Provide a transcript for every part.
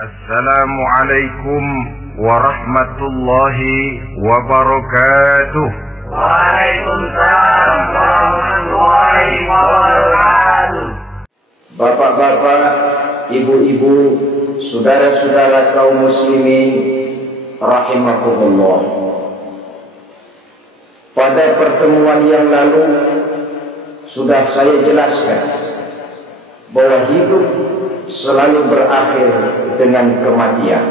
Assalamualaikum warahmatullahi wabarakatuh. Waalaikumsalam warahmatullahi wabarakatuh. Bapak-bapak, ibu-ibu, saudara-saudara kaum muslimin rahimakumullah. Pada pertemuan yang lalu sudah saya jelaskan bahwa hidup selalu berakhir dengan kematian.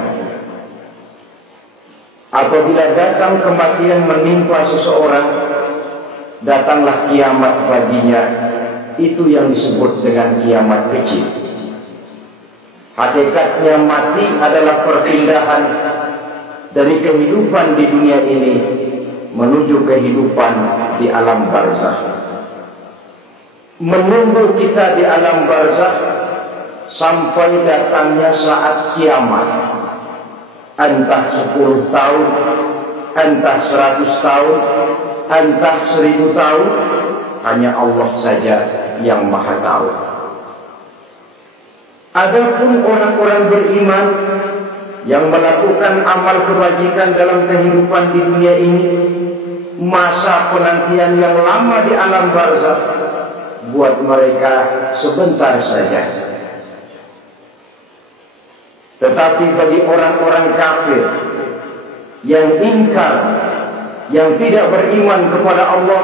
Apabila datang kematian menimpa seseorang, datanglah kiamat baginya. Itu yang disebut dengan kiamat kecil. Hakikatnya mati adalah perpindahan dari kehidupan di dunia ini menuju kehidupan di alam barzakh. Menunggu kita di alam barzakh sampai datangnya saat kiamat, entah 10 tahun, entah 100 tahun, entah 1000 tahun, hanya Allah saja yang maha tahu. Adapun orang-orang beriman yang melakukan amal kebajikan dalam kehidupan di dunia ini, masa penantian yang lama di alam barzakh buat mereka sebentar saja. Tetapi bagi orang-orang kafir yang ingkar, yang tidak beriman kepada Allah,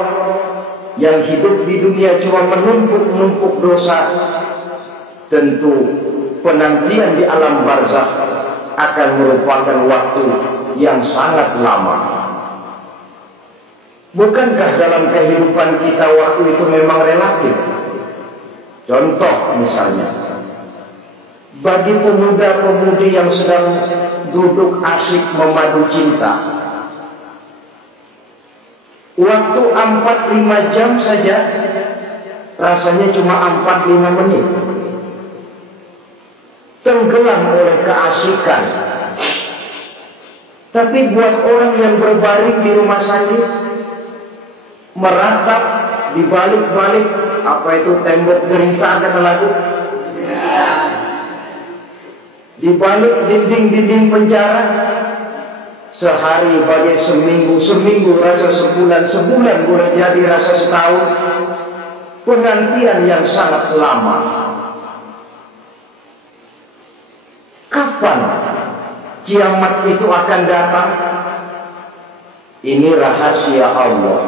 yang hidup di dunia cuma menumpuk-numpuk dosa, tentu penantian di alam barzakh akan merupakan waktu yang sangat lama. Bukankah dalam kehidupan kita waktu itu memang relatif? Contoh misalnya, bagi pemuda-pemudi yang sedang duduk asyik memadu cinta, waktu 4-5 jam saja rasanya cuma 4-5 menit, tenggelam oleh keasikan. Tapi buat orang yang berbaring di rumah sakit, meratap di balik-balik apa itu tembok derita kata lagu, di balik dinding-dinding penjara, sehari bagai seminggu, seminggu rasa sebulan, sebulan boleh jadi rasa setahun. Penantian yang sangat lama. Kapan kiamat itu akan datang? Ini rahasia Allah.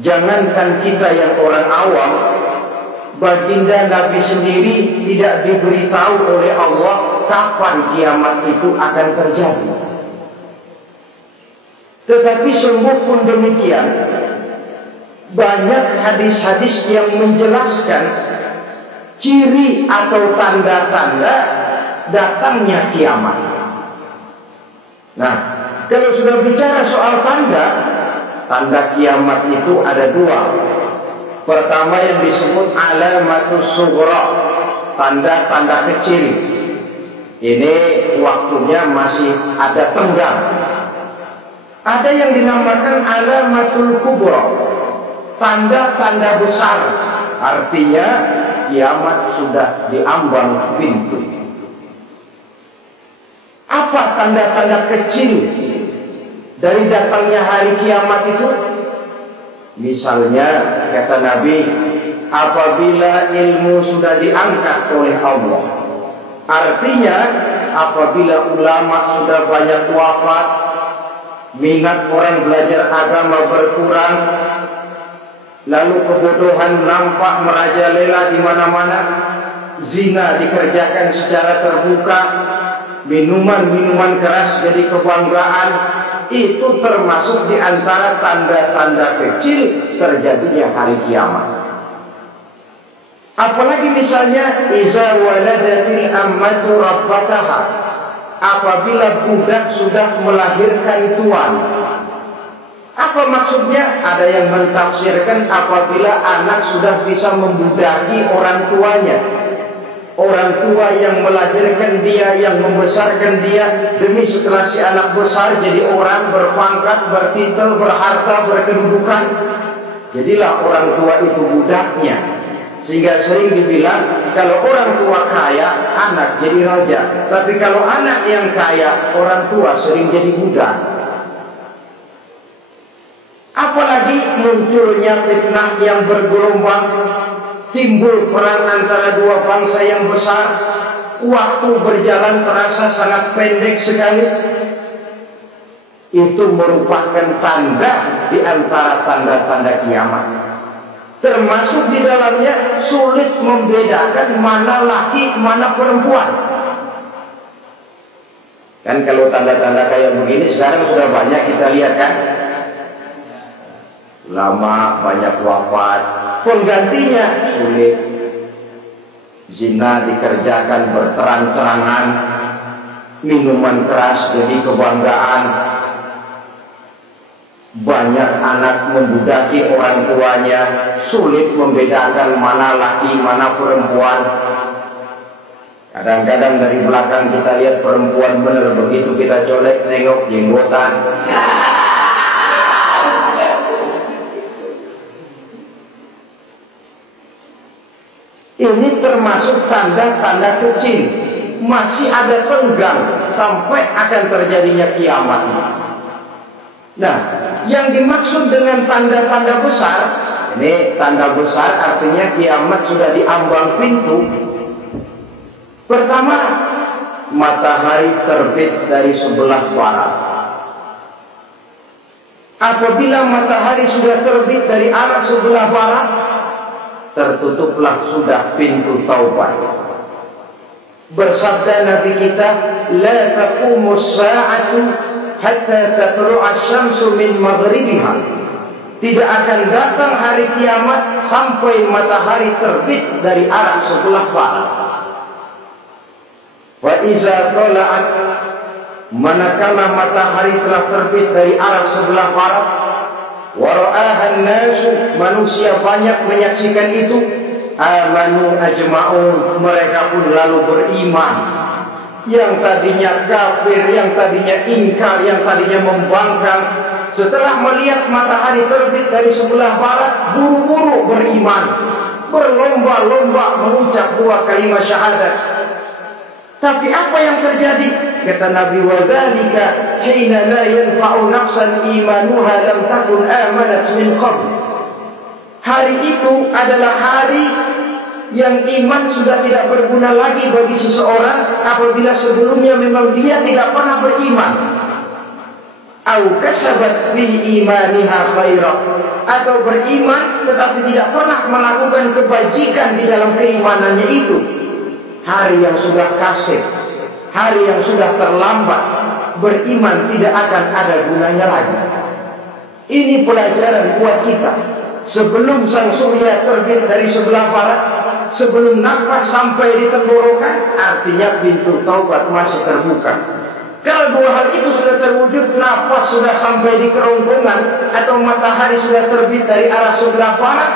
Jangankan kita yang orang awam, baginda Nabi sendiri tidak diberitahu oleh Allah kapan kiamat itu akan terjadi. Tetapi sungguh pun demikian, banyak hadis-hadis yang menjelaskan ciri atau tanda-tanda datangnya kiamat. Nah, kalau sudah bicara soal tanda kiamat itu ada dua. Pertama yang disebut alamatus sughra, tanda-tanda kecil. Ini waktunya masih ada tenggang. Ada yang dinamakan alamatul kubra, tanda-tanda besar. Artinya kiamat sudah diambang pintu. Apa tanda-tanda kecil dari datangnya hari kiamat itu? Misalnya kata Nabi, apabila ilmu sudah diangkat oleh Allah, artinya apabila ulama sudah banyak wafat, minat orang belajar agama berkurang, lalu kebodohan nampak merajalela di mana-mana, zina dikerjakan secara terbuka, minuman-minuman keras jadi kebanggaan, itu termasuk di antara tanda-tanda kecil terjadinya hari kiamat. Apalagi misalnya iza waladatil ammatu rabbataha, apabila budak sudah melahirkan tuan. Apa maksudnya? Ada yang mentafsirkan apabila anak sudah bisa membudaki orang tuanya. Orang tua yang melahirkan dia, yang membesarkan dia, demi setelah si anak besar jadi orang berpangkat, bertitel, berharta, berkedudukan, jadilah orang tua itu budaknya. Sehingga sering dibilang kalau orang tua kaya, anak jadi raja. Tapi kalau anak yang kaya, orang tua sering jadi budak. Apalagi munculnya fitnah yang bergelombang, timbul perang antara dua bangsa yang besar. Waktu berjalan terasa sangat pendek sekali. Itu merupakan tanda di antara tanda-tanda kiamat. Termasuk di dalamnya sulit membedakan mana laki, mana perempuan. Kan kalau tanda-tanda kayak begini sekarang sudah banyak kita lihat kan. Lama banyak wafat, penggantinya sulit. Zina dikerjakan berterang-terangan, minuman keras jadi kebanggaan. Banyak anak membudaki orang tuanya, sulit membedakan mana laki, mana perempuan. Kadang-kadang dari belakang kita lihat perempuan benar, begitu kita colek tengok jenggotan. Ini termasuk tanda-tanda kecil, masih ada tenggang sampai akan terjadinya kiamat. Nah, yang dimaksud dengan tanda-tanda besar, ini tanda besar artinya kiamat sudah di ambang pintu. Pertama, matahari terbit dari sebelah barat. Apabila matahari sudah terbit dari arah sebelah barat, tertutuplah sudah pintu taubat. Bersabda Nabi kita, la taqumus sa'atu hatta tatlu'a asy-syamsu min maghribiha. Tidak akan datang hari kiamat sampai matahari terbit dari arah sebelah barat. Wa iza tala'at, manakala matahari telah terbit dari arah sebelah barat, wa ra'ahan nasu, manusia banyak menyaksikan itu, amanu ajma'un, mereka pun lalu beriman. Yang tadinya kafir, yang tadinya ingkar, yang tadinya membangkang, setelah melihat matahari terbit dari sebelah barat, buru-buru beriman, berlomba-lomba mengucap dua kalimat syahadat. Tapi apa yang terjadi? Kata Nabi, wa dzalika hina la yanfa'u nafsan imanuha lam takun amanat min qabl. Hari itu adalah hari yang iman sudah tidak berguna lagi bagi seseorang apabila sebelumnya memang dia tidak pernah beriman. Au kasabat fi imaniha khaira, atau beriman tetapi tidak pernah melakukan kebajikan di dalam keimanannya itu. Hari yang sudah kasih, hari yang sudah terlambat, beriman tidak akan ada gunanya lagi. Ini pelajaran buat kita. Sebelum sang surya terbit dari sebelah barat, sebelum nafas sampai di tenggorokan, artinya pintu taubat masih terbuka. Kalau dua hal itu sudah terwujud, nafas sudah sampai di kerongkongan, atau matahari sudah terbit dari arah sebelah barat,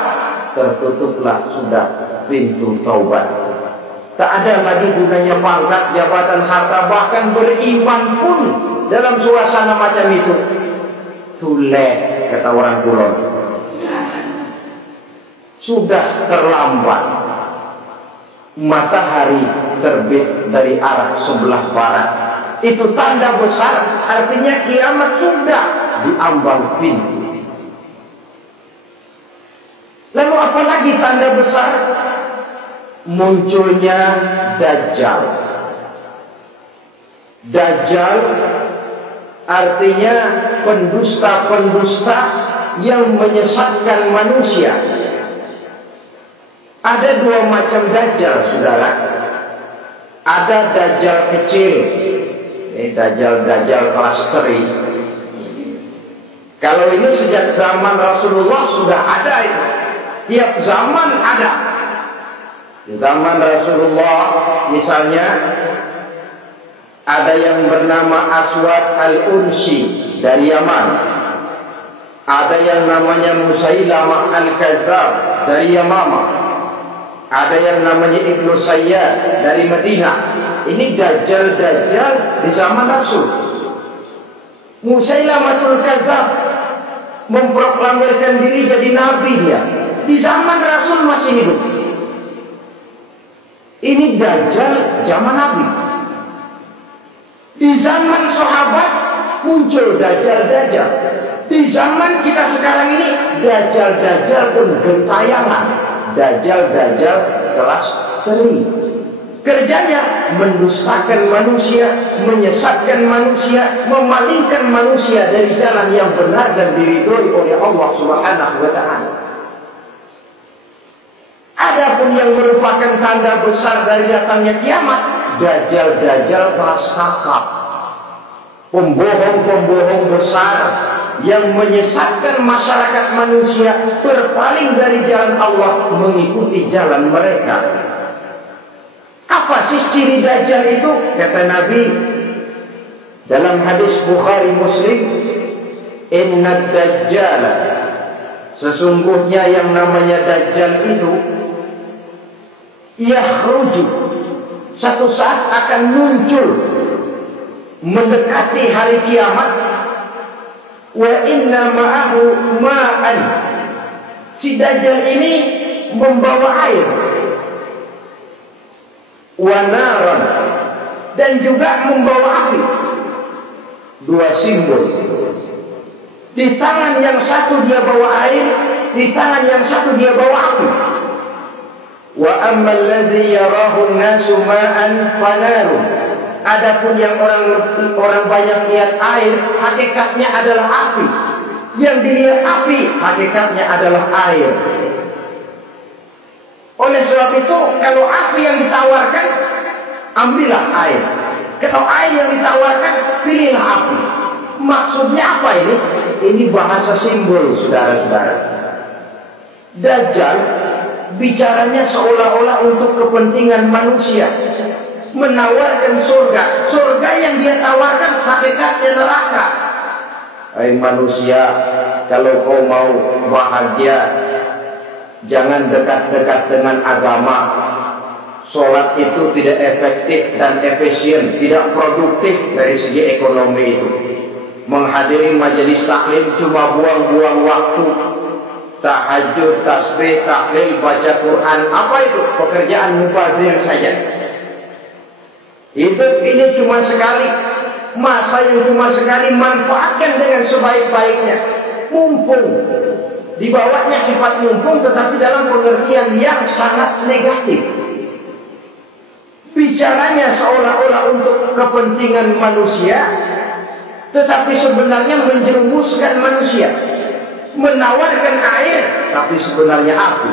tertutuplah sudah pintu taubat. Tak ada lagi gunanya pangkat, jabatan, harta, bahkan beriman pun dalam suasana macam itu. Tuleh, kata orang Kulon. Sudah terlambat. Matahari terbit dari arah sebelah barat. Itu tanda besar, artinya kiamat sudah di ambang pintu. Lalu apa lagi tanda besar? Munculnya Dajjal. Dajjal artinya pendusta-pendusta yang menyesatkan manusia. Ada dua macam Dajjal, saudara. Ada Dajjal kecil, ini Dajjal kelas teri. Kalau ini sejak zaman Rasulullah sudah ada itu. Tiap zaman ada. Di zaman Rasulullah misalnya ada yang bernama Aswad al-Unsi dari Yaman. Ada yang namanya Musailamah al-Kazzab dari Yamama. Ada yang namanya Ibnu Sayyad dari Madinah. Ini Dajjal-Dajjal di zaman Rasul. Musailamatul Kazzab memproklamirkan diri jadi nabi dia. Di zaman Rasul masih hidup. Ini Dajjal zaman Nabi. Di zaman sahabat muncul Dajjal-Dajjal. Di zaman kita sekarang ini Dajjal-Dajjal pun gentayangan. Dajjal-Dajjal kelas seri. Kerjanya mendustakan manusia, menyesatkan manusia, memalingkan manusia dari jalan yang benar dan diridhoi oleh Allah Subhanahu wa taala. Adapun yang merupakan tanda besar dari datangnya kiamat, Dajjal-Dajjal kelas kakap. Pembohong-pembohong besar yang menyesatkan masyarakat manusia berpaling dari jalan Allah mengikuti jalan mereka. Apa sih ciri Dajjal itu? Kata Nabi dalam hadis Bukhari Muslim, Inna Dajjal, sesungguhnya yang namanya Dajjal itu yakhruju, satu saat akan muncul mendekati hari kiamat. Wa inna ma'ahu ma'an, si Dajjal ini membawa air, wa naran, dan juga membawa api. Dua simbol. Di tangan yang satu dia bawa air, di tangan yang satu dia bawa api. Wa amma alladhi yarahu an-nasu ma'an fanarun. Adapun yang orang banyak lihat air, hakikatnya adalah api. Yang dilihat api, hakikatnya adalah air. Oleh sebab itu, kalau api yang ditawarkan, ambillah air. Kalau air yang ditawarkan, pilihlah api. Maksudnya apa ini? Ini bahasa simbol, saudara-saudara. Dajjal bicaranya seolah-olah untuk kepentingan manusia, menawarkan surga. Surga yang dia tawarkan hakikatnya neraka. Hai manusia, kalau kau mau bahagia, jangan dekat-dekat dengan agama. Sholat itu tidak efektif dan efisien, tidak produktif dari segi ekonomi itu. Menghadiri majelis taklim cuma buang-buang waktu. Tahajud, tasbih, tahlil, baca Quran, apa itu? Pekerjaan mubazir saja. Hidup ini cuma sekali, masa yang cuma sekali, manfaatkan dengan sebaik-baiknya. Mumpung. Dibawanya sifat mumpung, tetapi dalam pengertian yang sangat negatif. Bicaranya seolah-olah untuk kepentingan manusia, tetapi sebenarnya menjerumuskan manusia. Menawarkan air, tapi sebenarnya api.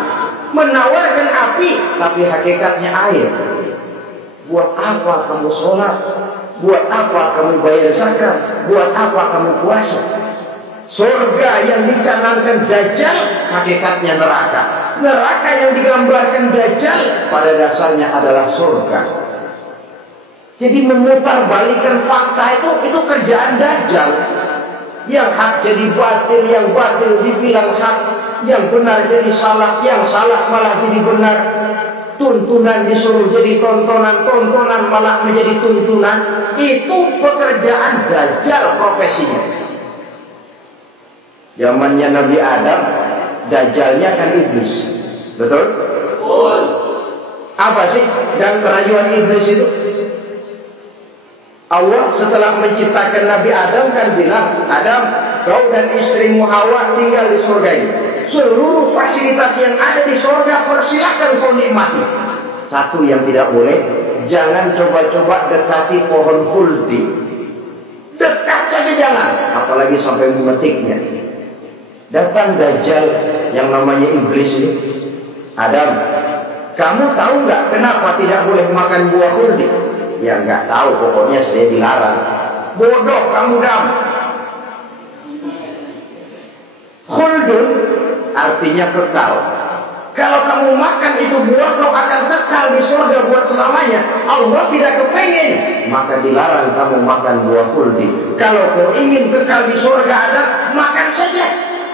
Menawarkan api, tapi hakikatnya air. Buat apa kamu sholat? Buat apa kamu bayar zakat? Buat apa kamu puasa? Surga yang dicanangkan Dajjal, hakikatnya neraka. Neraka yang digambarkan Dajjal, pada dasarnya adalah surga. Jadi memutar balikan fakta itu kerjaan Dajjal. Yang hak jadi batil, yang batil dibilang hak, yang benar jadi salah, yang salah malah jadi benar. Tuntunan disuruh jadi tontonan, tontonan malah menjadi tuntunan. Itu pekerjaan Dajjal profesinya. Zamannya Nabi Adam, Dajjalnya kan iblis. Betul? Betul. Apa sih dan kerajuan iblis itu? Allah setelah menciptakan Nabi Adam kan bilang, Adam, kau dan istrimu Hawa tinggal di surga ini. Seluruh fasilitas yang ada di surga persilakan kau nikmati. Satu yang tidak boleh, jangan coba-coba dekati pohon khuldi. Dekat saja jangan, apalagi sampai memetiknya. Datang Dajjal yang namanya iblis ini. Adam, kamu tahu nggak kenapa tidak boleh makan buah khuldi? Ya nggak tahu, pokoknya saya dilarang. Bodoh kamu, Dam. Khuldun artinya kekal. Kalau kamu makan itu buah, kau akan kekal di surga buat selamanya. Allah tidak kepengen, maka dilarang kamu makan buah khuldi. Kalau kau ingin kekal di surga, Adam, makan saja.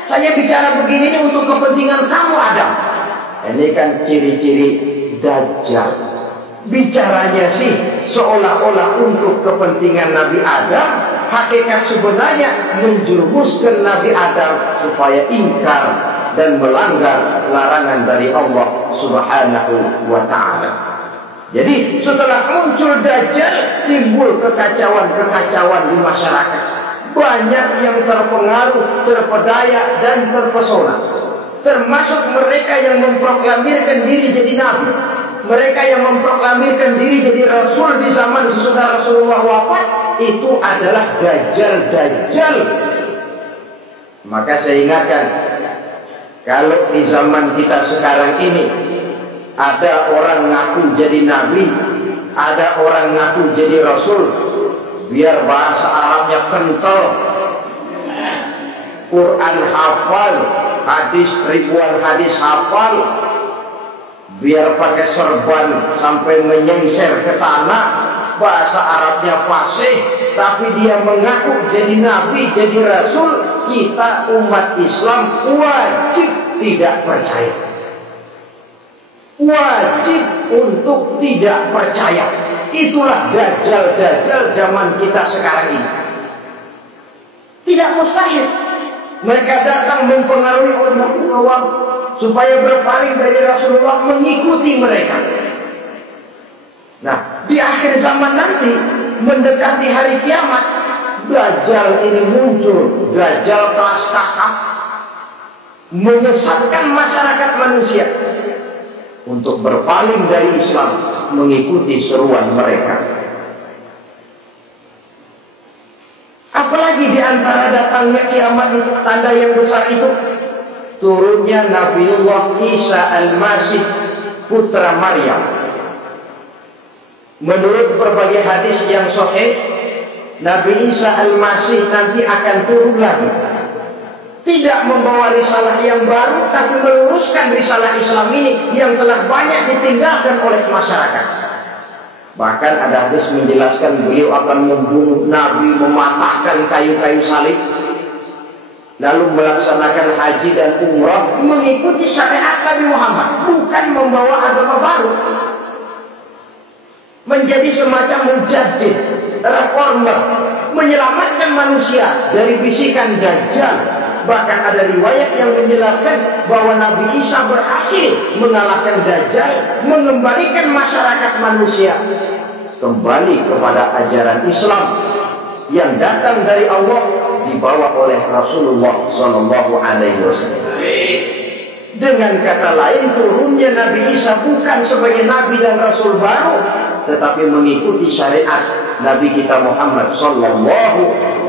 Saya bicara begini ini untuk kepentingan kamu, Adam. Ini kan ciri-ciri Dajjal. Bicaranya sih seolah-olah untuk kepentingan Nabi Adam, hakikat sebenarnya menjerumuskan Nabi Adam supaya ingkar dan melanggar larangan dari Allah Subhanahu wa ta'ala. Jadi setelah muncul Dajjal, timbul kekacauan-kekacauan di masyarakat. Banyak yang terpengaruh, terpedaya, dan terpesona. Termasuk mereka yang memproklamirkan diri jadi nabi. Mereka yang memproklamirkan diri jadi rasul di zaman sesudah Rasulullah wafat. Itu adalah Dajjal. Maka saya ingatkan, kalau di zaman kita sekarang ini ada orang ngaku jadi nabi, ada orang ngaku jadi rasul, biar bahasa Arabnya kental, Quran hafal, ribuan hadis hafal, biar pakai serban sampai menyengser ke tanah, bahasa Arabnya fasih, tapi dia mengaku jadi nabi, jadi rasul, kita umat Islam wajib tidak percaya. Wajib untuk tidak percaya. Itulah Dajjal zaman kita sekarang ini. Tidak mustahil mereka datang mempengaruhi orang awam supaya berpaling dari Rasulullah, mengikuti mereka. Nah, di akhir zaman nanti, mendekati hari kiamat, Dajjal ini muncul. Dajjal kelas kakap, menyesatkan masyarakat manusia untuk berpaling dari Islam, mengikuti seruan mereka. Apalagi di antara datangnya kiamat itu, tanda yang besar itu, turunnya Nabiullah Isa Al-Masih, putra Maryam. Menurut berbagai hadis yang sahih, Nabi Isa Al-Masih nanti akan turun lagi. Tidak membawa risalah yang baru, tapi meluruskan risalah Islam ini yang telah banyak ditinggalkan oleh masyarakat. Bahkan ada hadis menjelaskan beliau akan membunuh Nabi, mematahkan kayu-kayu salib, lalu melaksanakan haji dan umrah mengikuti syariat Nabi Muhammad, bukan membawa agama baru. Menjadi semacam mujaddid, reformer, menyelamatkan manusia dari bisikan Dajjal. Bahkan ada riwayat yang menjelaskan bahwa Nabi Isa berhasil mengalahkan Dajjal, mengembalikan masyarakat manusia kembali kepada ajaran Islam yang datang dari Allah, dibawa oleh Rasulullah Sallallahu Alaihi Wasallam. Dengan kata lain, turunnya Nabi Isa bukan sebagai Nabi dan Rasul baru, tetapi mengikuti syariat Nabi kita Muhammad Sallallahu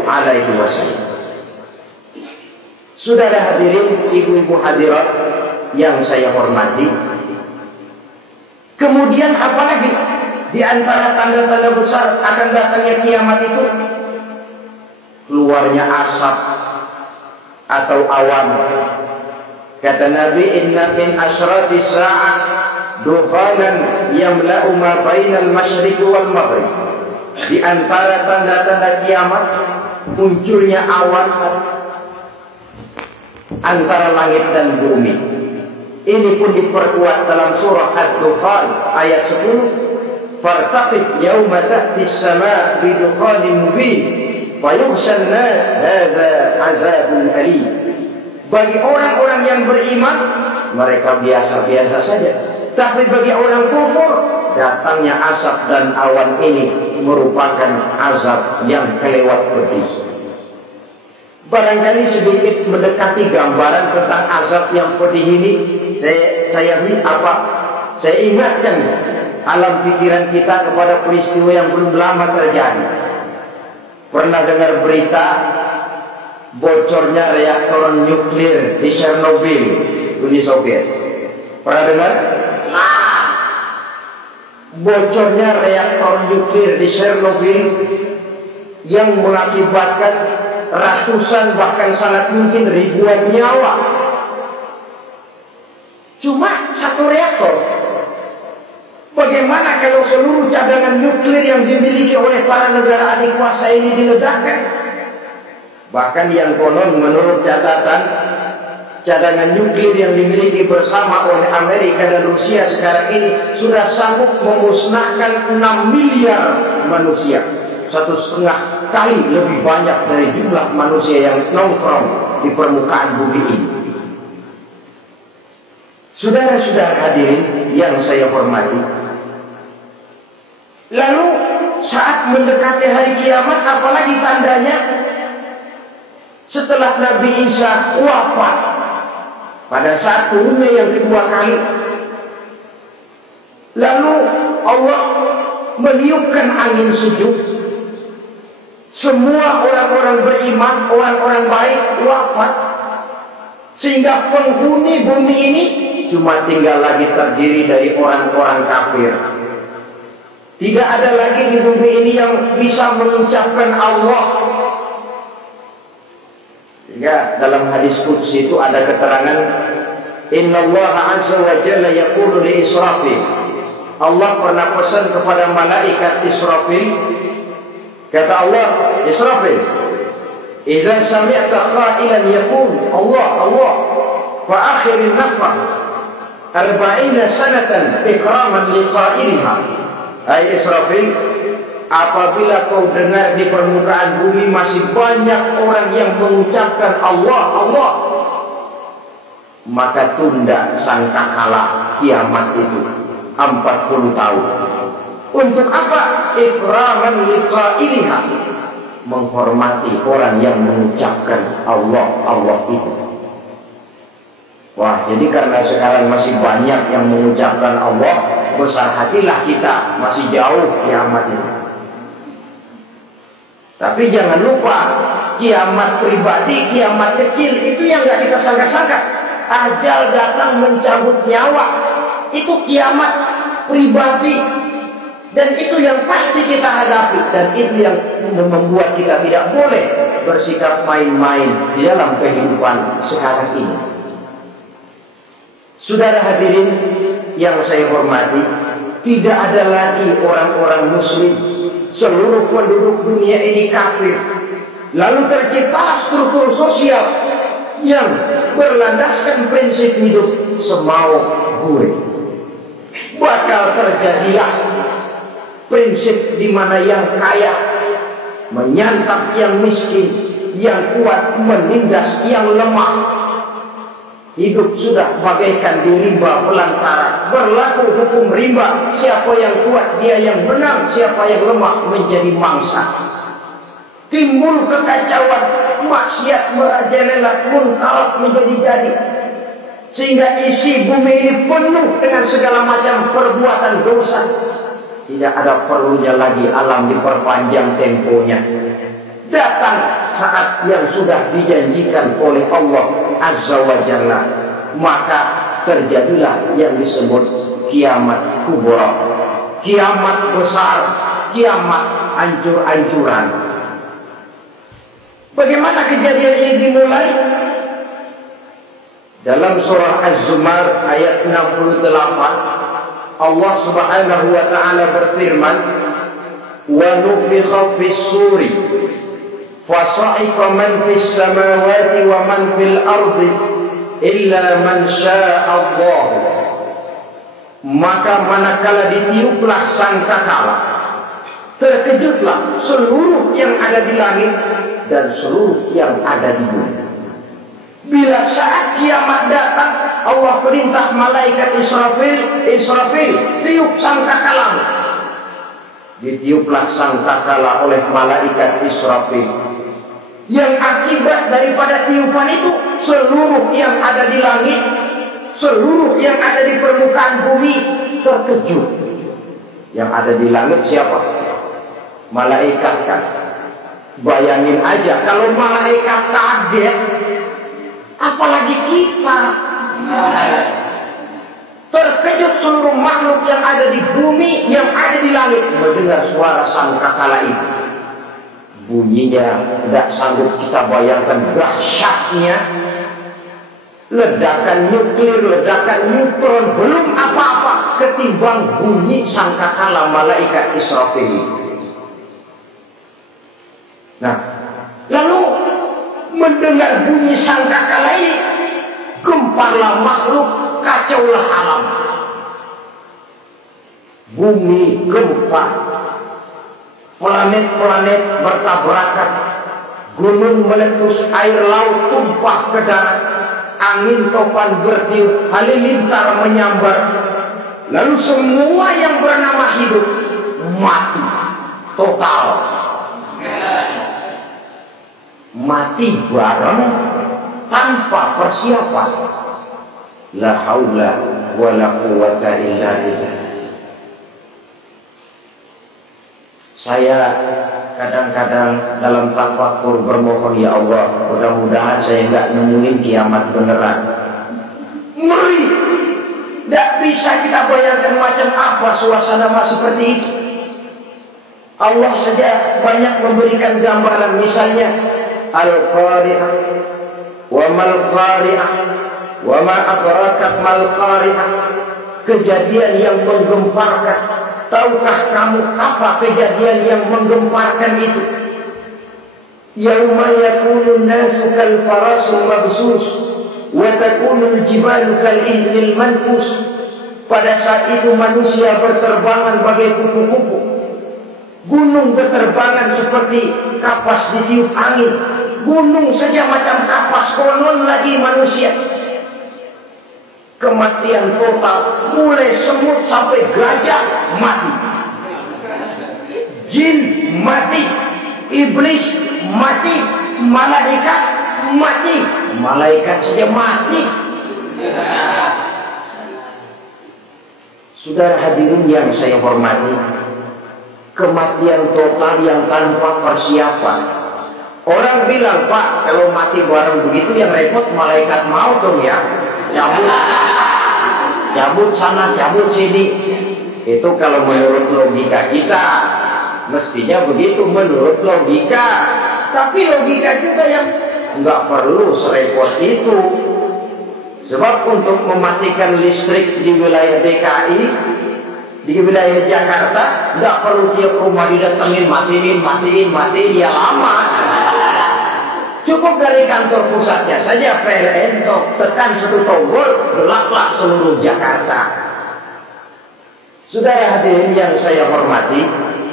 Alaihi Wasallam. Saudara hadirin, ibu-ibu hadirat yang saya hormati, kemudian apalagi di antara tanda-tanda besar akan datangnya kiamat itu? Keluarnya asap atau awan. Kata Nabi, inna min asyrati sa'ah dukhanan yamla'u ma bainal masyriq wal maghrib. Di antara tanda-tanda kiamat, munculnya awan antara langit dan bumi. Ini pun diperkuat dalam surah Ad-Dukhan ayat 10. Fartaqib yawma ta'ti as-sama' bi dukhanin mubin wa yughsha an-nas hadza 'azabun alim. Bagi orang-orang yang beriman, mereka biasa-biasa saja. Tapi bagi orang kufur, datangnya asap dan awan ini merupakan azab yang kelewat pedih. Barangkali sedikit mendekati gambaran tentang azab yang pedih ini, saya ingatkan alam pikiran kita kepada peristiwa yang belum lama terjadi. Pernah dengar berita bocornya reaktor nuklir di Chernobyl, Uni Soviet? Pernah dengar? Bocornya reaktor nuklir di Chernobyl yang mengakibatkan ratusan bahkan sangat mungkin ribuan nyawa. Cuma satu reaktor. Bagaimana kalau seluruh cadangan nuklir yang dimiliki oleh para negara adik kuasa ini diledakkan? Bahkan yang konon menurut catatan, cadangan nuklir yang dimiliki bersama oleh Amerika dan Rusia sekarang ini sudah sanggup memusnahkan 6 miliar manusia. 1,5 kali lebih banyak dari jumlah manusia yang nongkrong di permukaan bumi ini. Saudara-saudara hadirin yang saya hormati, Lalu saat mendekati hari kiamat, apalagi tandanya? Setelah Nabi Isa wafat, pada saat turunnya yang kedua kali, lalu Allah meniupkan angin sejuk. Semua orang-orang beriman, orang-orang baik wafat, sehingga penghuni bumi ini cuma tinggal lagi terdiri dari orang-orang kafir. Tidak ada lagi di bumi ini yang bisa mengucapkan Allah. Ya, dalam hadis qudsi itu ada keterangan, Innallaha azza wa jalla yaqulu li Israfil. Allah pernah pesan kepada malaikat Israfil. Kata Allah, Israfil, idza sami'ta qailan yaqul Allah Allah fa akhirin nafah 40 sanatan ikraman liqailha. Hai Israfil, apabila kau dengar di permukaan bumi masih banyak orang yang mengucapkan Allah Allah, maka tunda sangkakala kiamat itu 40 tahun. Untuk apa? Ikraman liqailha, menghormati orang yang mengucapkan Allah Allah itu. Wah, jadi karena sekarang masih banyak yang mengucapkan Allah, besar hatilah kita, masih jauh kiamat itu. Tapi jangan lupa, kiamat pribadi, kiamat kecil itu yang gak kita sangka-sangka. Ajal datang mencabut nyawa, itu kiamat pribadi. Dan itu yang pasti kita hadapi. Dan itu yang membuat kita tidak boleh bersikap main-main di dalam kehidupan sekarang ini. Saudara hadirin yang saya hormati, tidak ada lagi orang-orang muslim. Seluruh penduduk dunia ini kafir. Lalu tercipta struktur sosial yang berlandaskan prinsip hidup semau gue. Bakal terjadilah prinsip di mana yang kaya menyantap yang miskin, yang kuat menindas yang lemah. Hidup sudah bagaikan di rimba belantara. Berlaku hukum rimba. Siapa yang kuat dia yang menang, siapa yang lemah menjadi mangsa. Timbul kekacauan, maksiat merajalela, muntarak menjadi-jadi. Sehingga isi bumi ini penuh dengan segala macam perbuatan dosa. Tidak ada perlunya lagi alam diperpanjang temponya. Datang saat yang sudah dijanjikan oleh Allah Azza wa Jalla, maka terjadilah yang disebut kiamat kubra, kiamat besar, kiamat hancur-hancuran. Bagaimana kejadian ini dimulai? Dalam surah Az-Zumar ayat 68, Allah Subhanahu wa taala berfirman, "Wa nufikha fis-suri fasa'iqa man fis samawati wa man fil ardi illa man syaa Allah." Maka manakala ditiuplah sangkakala, terkejutlah seluruh yang ada di langit dan seluruh yang ada di bumi. Bila saat kiamat datang, Allah perintah malaikat Israfil, Israfil, tiup sangkakala. Ditiuplah sangkakala oleh malaikat Israfil. Yang akibat daripada tiupan itu, seluruh yang ada di langit, seluruh yang ada di permukaan bumi terkejut. Yang ada di langit siapa? Malaikat kan. Bayangin aja kalau malaikat kaget, apalagi kita. Terkejut seluruh makhluk yang ada di bumi, yang ada di langit mendengar suara sangkakala itu. Bunyinya tidak sanggup kita bayangkan dahsyatnya. Ledakan nuklir, ledakan neutron, belum apa-apa ketimbang bunyi sangkakala malaikat Israfil. Nah, lalu mendengar bunyi sangkakala ini, gemparlah makhluk, kacaulah alam. Bumi gempar, planet-planet bertabrakan, gunung meletus, air laut tumpah ke darat, angin topan bertiup, halilintar menyambar. Lalu semua yang bernama hidup mati total. Mati bareng tanpa persiapan. La haula wala quwata illa billah. Saya kadang-kadang dalam tafakkur bermohon, ya Allah, mudah-mudahan saya nggak nemuin kiamat beneran. Ngeri, nggak bisa kita bayangkan macam apa suasana seperti itu. Allah saja banyak memberikan gambaran, misalnya Al-Qari'ah, wa mal Qari'ah, wa ma adraka mal Qari'ah. Kejadian yang menggemparkan. Tahukah kamu apa kejadian yang menggemparkan itu? Yauma yakunun nasu kal farasul mabsus wa takunul jibalu kal ihlil manfus. Pada saat itu manusia berterbangan bagai kupu-kupu. Gunung berterbangan seperti kapas ditiup angin. Gunung saja macam kapas, konon lagi manusia. Kematian total, mulai semut sampai gajah mati, jin mati, iblis mati, malaikat mati, malaikat saja mati. Saudara hadirin yang saya hormati, kematian total yang tanpa persiapan. Orang bilang, Pak, kalau mati bareng begitu yang repot malaikat maut dong ya. Cabut sana, cabut sini. Itu kalau menurut logika kita, mestinya begitu menurut logika. Tapi logika kita yang nggak perlu serepot itu. Sebab untuk mematikan listrik di wilayah DKI, di wilayah Jakarta, nggak perlu tiap rumah didatengin, matiin, ya lama. Cukup dari kantor pusatnya saja PLN, tekan satu tombol, gelaplah seluruh Jakarta. Saudara hadirin yang saya hormati,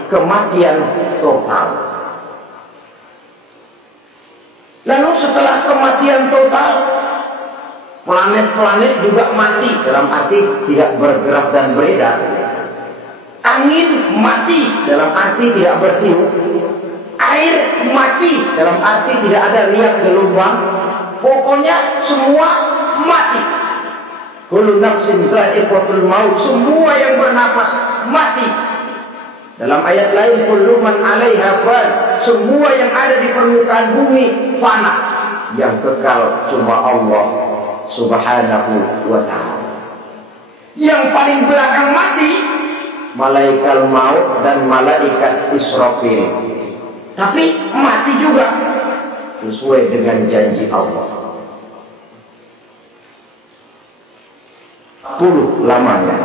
kematian total. Lalu setelah kematian total, planet-planet juga mati, dalam arti tidak bergerak dan beredar. Angin mati, dalam arti tidak bertiup. Air mati, dalam arti tidak ada riak gelombang. Pokoknya semua mati. Kullu nafsin za'iqatul maut, semua yang bernapas mati. Dalam ayat lain, kullu man 'alaiha fan, semua yang ada di permukaan bumi fana. Yang kekal cuma Allah Subhanahu wa ta'ala. Yang paling belakang mati malaikat maut dan malaikat Israfil. Tapi mati juga sesuai dengan janji Allah. 40 lamanya.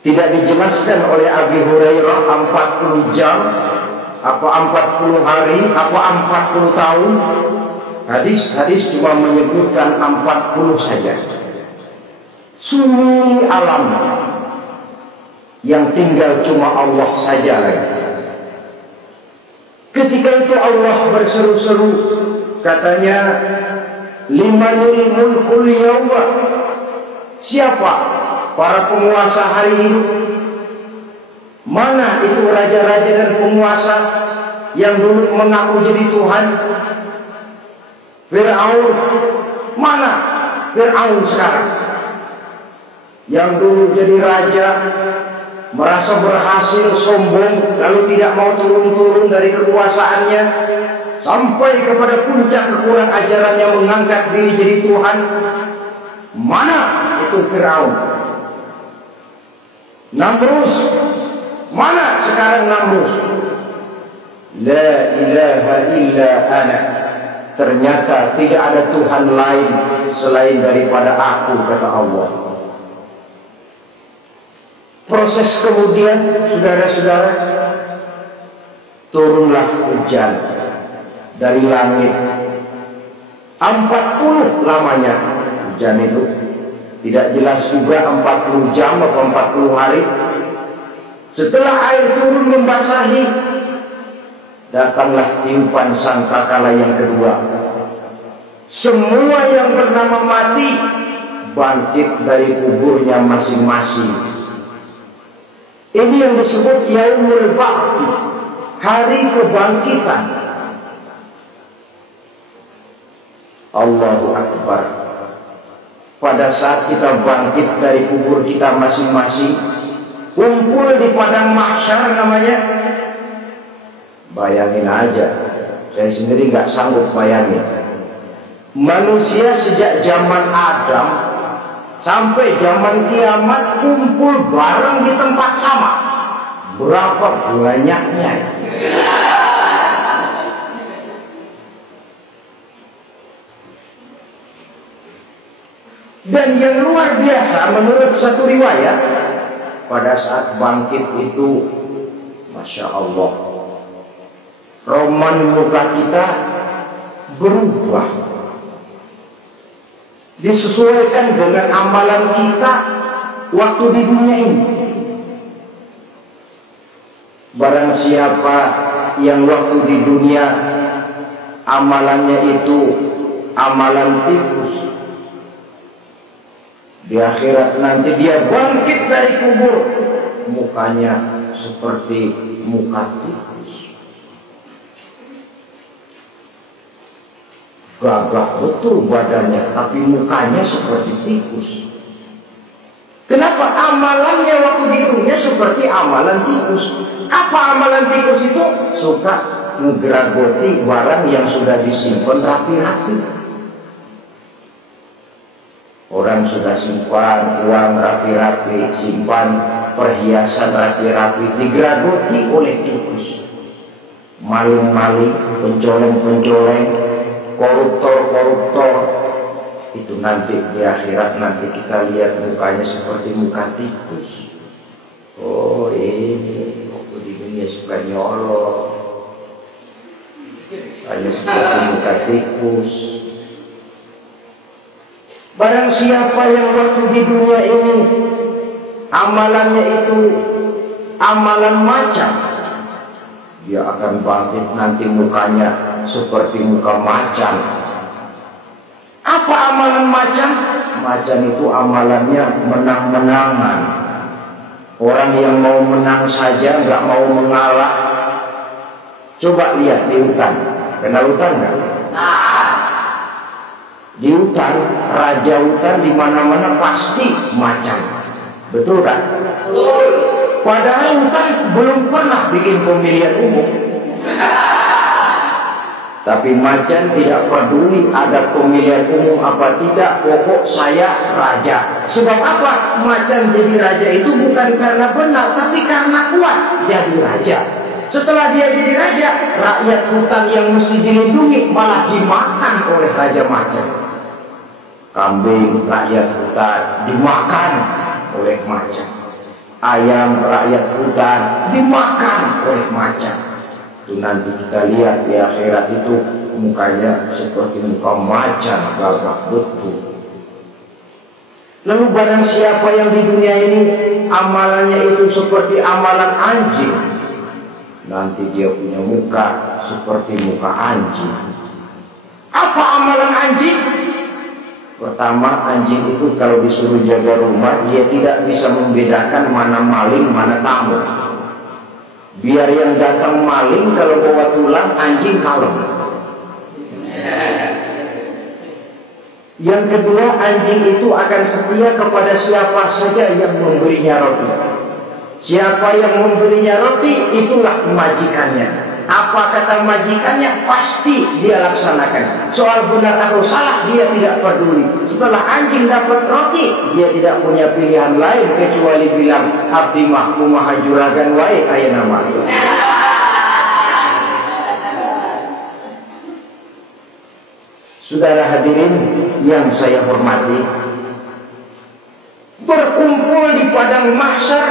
Tidak dijelaskan oleh Abi Hurairah 40 jam, apa 40 hari, apa 40 tahun. Hadis-hadis cuma menyebutkan 40 saja. Sunyi alam yang tinggal cuma Allah saja lagi. Ketika itu Allah berseru-seru, katanya, limanil mulkul yawma. Siapa para penguasa hari ini? Mana itu raja-raja dan penguasa yang dulu mengaku jadi Tuhan? Fir'aun. Mana Fir'aun sekarang? Yang dulu jadi raja, merasa berhasil, sombong, lalu tidak mau turun-turun dari kekuasaannya, sampai kepada puncak kekurang ajarannya mengangkat diri jadi Tuhan. Mana itu Fir'aun? Namrus. Mana sekarang Namrus? La ilaha illa ana. Ternyata tidak ada Tuhan lain selain daripada aku, kata Allah. Proses kemudian, saudara-saudara, turunlah hujan dari langit. 40 lamanya hujan itu. Tidak jelas juga 40 jam atau 40 hari. Setelah air turun membasahi, datanglah tiupan sangkakala yang kedua. Semua yang bernama mati bangkit dari kuburnya masing-masing. Ini yang disebut Yaumul Ba'thi, hari kebangkitan. Allahu Akbar. Pada saat kita bangkit dari kubur kita masing-masing, kumpul di padang mahsyar namanya. Bayangin aja, saya sendiri nggak sanggup bayangin. Manusia sejak zaman Adam sampai zaman kiamat kumpul bareng di tempat sama. Berapa banyaknya? Dan yang luar biasa menurut satu riwayat, pada saat bangkit itu, Masya Allah, roman muka kita berubah, disesuaikan dengan amalan kita waktu di dunia ini. Barang siapa yang waktu di dunia amalannya itu amalan tikus, di akhirat nanti dia bangkit dari kubur, mukanya seperti muka tikus. Gagah betul badannya, tapi mukanya seperti tikus. Kenapa? Amalannya waktu di dunia seperti amalan tikus. Apa amalan tikus itu? Suka ngegeragoti barang yang sudah disimpan rapi-rapi. Orang sudah simpan uang rapi-rapi, simpan perhiasan rapi-rapi, digeragoti oleh tikus. Maling-maling, pencoleng-pencoleng, koruptor-koruptor, itu nanti di akhirat nanti kita lihat mukanya seperti muka tikus. Oh, ini waktu di dunia suka nyolong, hanya seperti muka tikus. Barang siapa yang waktu di dunia ini amalannya itu amalan macan, dia akan bangkit nanti mukanya seperti muka macan. Apa amalan macan? Macan itu amalannya menang-menangan. Orang yang mau menang saja, nggak mau mengalah. Coba lihat di hutan. Kenal hutan nggak? Di hutan, raja hutan di mana-mana pasti macan. Betul kan? Betul. Padahal hutan belum pernah bikin pemilihan umum. Tapi macan tidak peduli ada pemilihan umum apa tidak, pokok saya raja. Sebab apa? Macan jadi raja itu bukan karena benar, tapi karena kuat jadi raja. Setelah dia jadi raja, rakyat hutan yang mesti dilindungi malah dimakan oleh raja macan. Kambing rakyat hutan dimakan oleh macan. Ayam rakyat hutan dimakan oleh macan. Itu nanti kita lihat di akhirat itu mukanya seperti muka macan, gagah betul. Lalu barang siapa yang di dunia ini amalannya itu seperti amalan anjing, nanti dia punya muka seperti muka anjing. Apa amalan anjing? Pertama, anjing itu kalau disuruh jaga rumah, dia tidak bisa membedakan mana maling, mana tamu. Biar yang datang maling, kalau bawa tulang, anjing kalem. Yang kedua, anjing itu akan setia kepada siapa saja yang memberinya roti. Siapa yang memberinya roti, itulah majikannya. Apa kata majikannya, pasti dia laksanakan. Soal benar atau salah, dia tidak peduli. Setelah anjing dapat roti, dia tidak punya pilihan lain kecuali bilang, abdi mah kumaha juragan wae ayeuna mah. Saudara hadirin yang saya hormati, berkumpul di padang mahsyar,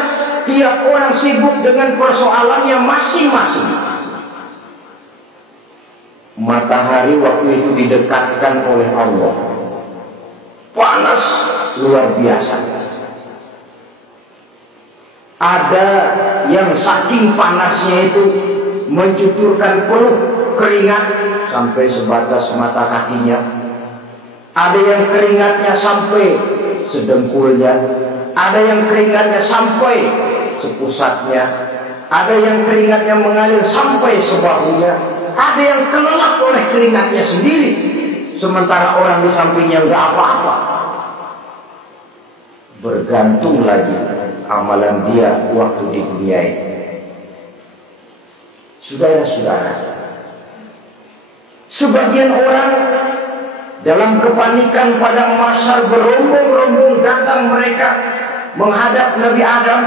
tiap orang sibuk dengan persoalannya masing-masing. Matahari waktu itu didekatkan oleh Allah, panas luar biasa. Ada yang saking panasnya itu mencucurkan peluh keringat sampai sebatas mata kakinya. Ada yang keringatnya sampai sedengkulnya. Ada yang keringatnya sampai sepusatnya, ada yang keringatnya mengalir sampai sebahunya, ada yang kelelap oleh keringatnya sendiri, sementara orang di sampingnya nggak apa-apa. Bergantung lagi amalan dia waktu di dunia ini. Saudara-saudara, sebagian orang dalam kepanikan padang mahsyar berombong-rombong datang mereka menghadap Nabi Adam.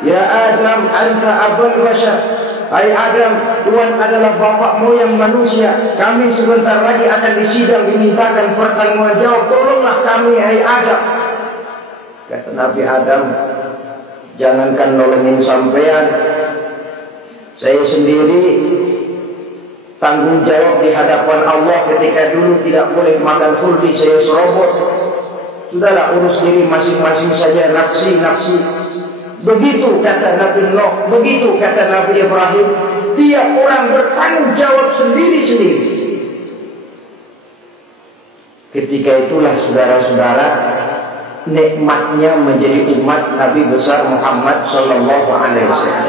Ya Adam, anta abul bashar. Hai Adam, Tuhan adalah bapak moyang manusia. Kami sebentar lagi akan disidang, dimintakan pertanggungjawab. Tolonglah kami, hai Adam. Kata Nabi Adam, jangankan nolongin sampean, saya sendiri tanggung jawab di hadapan Allah ketika dulu tidak boleh makan khuldi, saya serobot. Sudahlah, urus diri masing-masing saja, nafsi. Begitu kata Nabi Nuh, begitu kata Nabi Ibrahim. Tiap orang bertanggung jawab sendiri-sendiri. Ketika itulah saudara-saudara, nikmatnya menjadi umat Nabi besar Muhammad Sallallahu Alaihi Wasallam.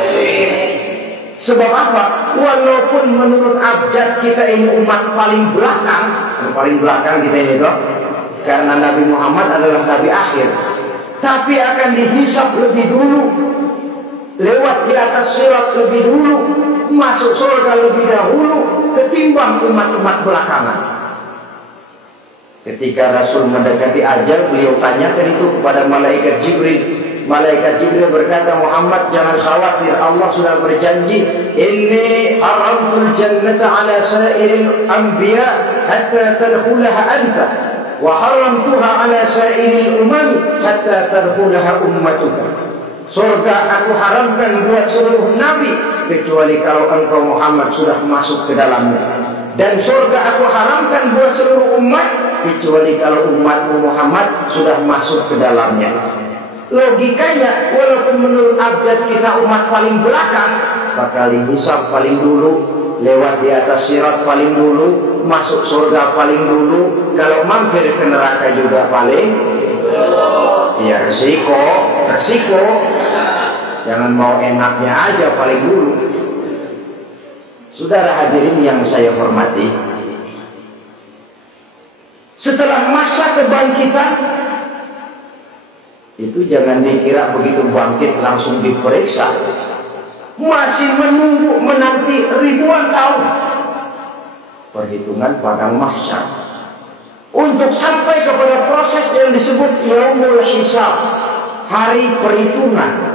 Sebab apa? Walaupun menurut abjad kita ini umat paling belakang kita ini dok, karena Nabi Muhammad adalah Nabi akhir, tapi akan dihisab lebih dulu, lewat di atas sirat lebih dulu, masuk surga lebih dahulu ketimbang umat-umat belakangan. Ketika Rasul mendekati ajal, beliau tanyakan itu kepada malaikat Jibril. Malaikat Jibril berkata, Muhammad jangan khawatir, Allah sudah berjanji, inni haramtul jannata ala sairil anbiya hatta tadkhulaha anta, wa haramtuha ala sairil umami hatta tadkhulaha ummatuka. Surga aku haramkan buat seluruh nabi kecuali kalau engkau Muhammad sudah masuk ke dalamnya. Dan surga aku haramkan buat seluruh umat kecuali kalau umatmu Muhammad sudah masuk ke dalamnya. Logikanya, walaupun menurut abjad kita umat paling belakang, bakal dihisab paling dulu, lewat di atas sirat paling dulu, masuk surga paling dulu, kalau mampir ke neraka juga paling ya resiko. Jangan mau enaknya aja paling dulu. Saudara hadirin yang saya hormati, setelah masa kebangkitan itu jangan dikira begitu bangkit langsung diperiksa. Masih menanti ribuan tahun perhitungan padang mahsyar untuk sampai kepada proses yang disebut yaumul hisab, hari perhitungan.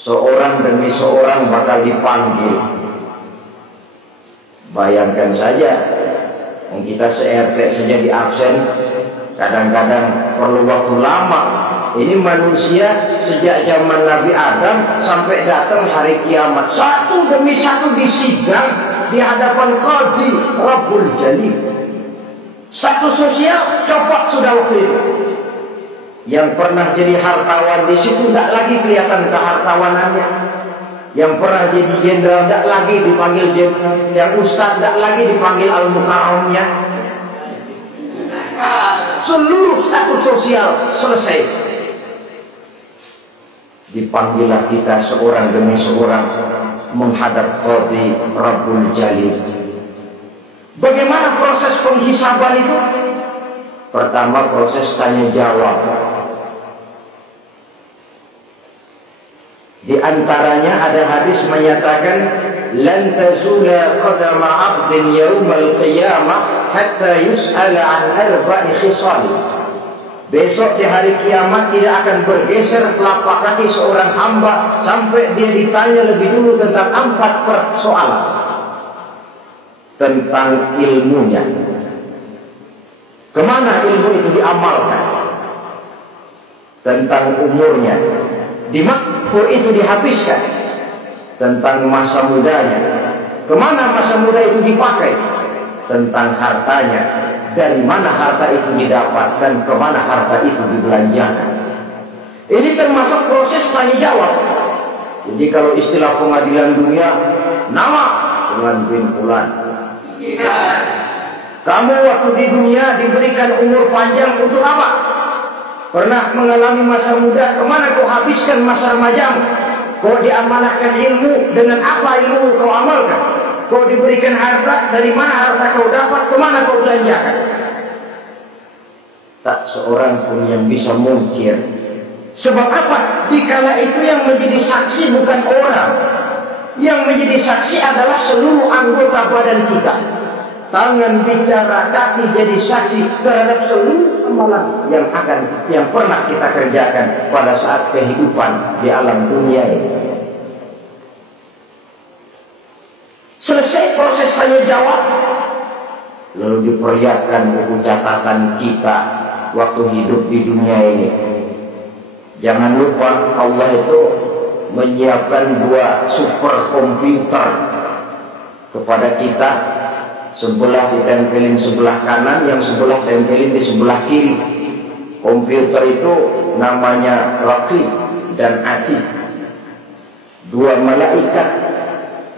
Seorang demi seorang bakal dipanggil. Bayangkan saja, kita se-RT saja di absen, kadang-kadang perlu waktu lama. Ini manusia sejak zaman Nabi Adam sampai datang hari kiamat, satu demi satu disidang di hadapan Qadhi Rabbul Jalil. Status sosial copot sudah waktu itu. Yang pernah jadi hartawan di situ tidak lagi kelihatan kehartawanannya. Yang pernah jadi jenderal tidak lagi dipanggil jenderal. Yang ustaz tidak lagi dipanggil al-mukarramnya. Seluruh status sosial selesai. Dipanggillah kita seorang demi seorang menghadap Qadhi Rabbul Jalil. Bagaimana proses penghisaban itu? Pertama, proses tanya jawab. Di antaranya ada hadis menyatakan lan tazula qadama 'abdin yaumal qiyamah hatta yus'ala 'an arba'i khisal. Besok di hari kiamat tidak akan bergeser telapak kaki seorang hamba sampai dia ditanya lebih dulu tentang 4 persoalan. Tentang ilmunya. Kemana ilmu itu diamalkan? Tentang umurnya. Di mana itu dihabiskan? Tentang masa mudanya. Kemana masa muda itu dipakai? Tentang hartanya. Dari mana harta itu didapat dan kemana harta itu dibelanjakan. Ini termasuk proses tanya jawab. Jadi kalau istilah pengadilan dunia, nama Fulan bin Fulan. Kamu waktu di dunia diberikan umur panjang untuk apa? Pernah mengalami masa muda, kemana kau habiskan masa remajamu? Kau diamanahkan ilmu, dengan apa ilmu kau amalkan? Kau diberikan harta, dari mana harta kau dapat, kemana kau belanjakan? Tak seorang pun yang bisa mungkir. Sebab apa? Dikala itu yang menjadi saksi bukan orang. Yang menjadi saksi adalah seluruh anggota badan kita. Tangan bicara, kaki jadi saksi terhadap seluruh amalan yang pernah kita kerjakan pada saat kehidupan di alam dunia ini. Selesai proses tanya jawab, lalu diperlihatkan buku catatan kita waktu hidup di dunia ini. Jangan lupa Allah itu menyiapkan 2 super komputer kepada kita. Sebelah ditempelin sebelah kanan, yang sebelah tempelin di sebelah kiri. Komputer itu namanya Raqib dan Atid, 2 malaikat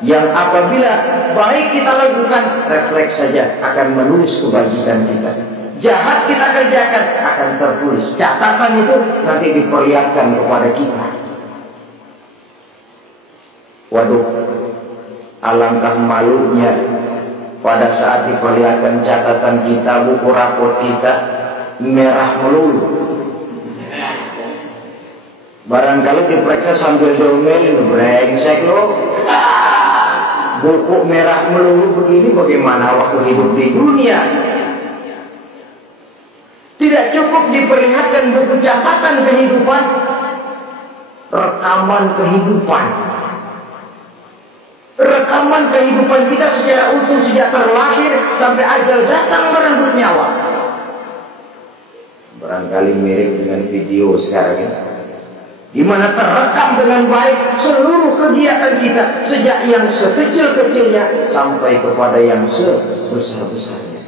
yang apabila baik kita lakukan, refleks saja akan menulis kebajikan kita. Jahat kita kerjakan, akan tertulis. Catatan itu nanti diperlihatkan kepada kita. Waduh, alangkah malunya pada saat diperlihatkan catatan kita, buku rapor kita merah melulu. Barangkali diperiksa sambil domelin, brengsek lo. Buku merah melulu begini bagaimana waktu hidup di dunia? Tidak cukup diperlihatkan buku catatan kehidupan, rekaman kehidupan. Rekaman kehidupan kita secara utuh sejak terlahir sampai ajal datang merenggut nyawa. Barangkali mirip dengan video sekarang ini, di mana terekam dengan baik seluruh kegiatan kita sejak yang sekecil-kecilnya sampai kepada yang sebesar-besarnya.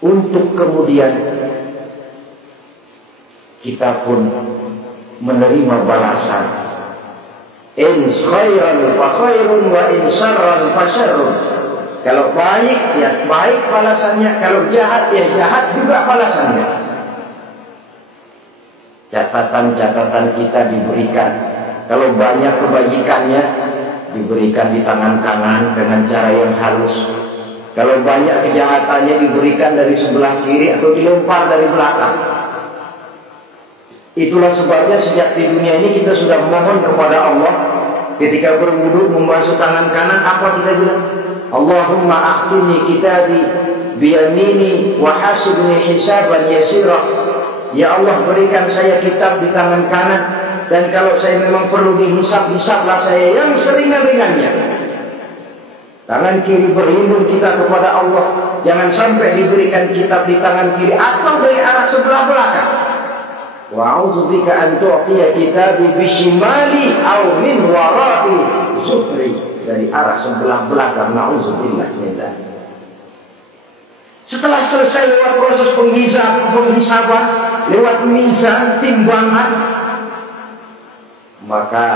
Untuk kemudian kita pun menerima balasan. In khairan fa khairun wa in syarran fa syarrun. Kalau baik ya baik balasannya, kalau jahat ya jahat juga balasannya. Catatan-catatan kita diberikan. Kalau banyak kebajikannya diberikan di tangan kanan dengan cara yang halus. Kalau banyak kejahatannya diberikan dari sebelah kiri atau dilempar dari belakang. Itulah sebabnya sejak di dunia ini kita sudah mohon kepada Allah. Ketika berwudu membasuh tangan kanan, apa kita bilang? Allahumma a'tini kitabi biyamini wa hasibni hisaban yasira. Ya Allah, berikan saya kitab di tangan kanan, dan kalau saya memang perlu dihisab, hisablah saya yang seringan-ringannya. Tangan kiri berlindung kita kepada Allah. Jangan sampai diberikan kitab di tangan kiri atau dari arah sebelah belakang. Wa a'udzubika an tu'tiya kitabi bishimali aw min wara'i zuhri, dari arah sebelah belakang. Na'udzubillah min dzalik. Setelah selesai lewat proses penghisaban, lewat mizan, timbangan, maka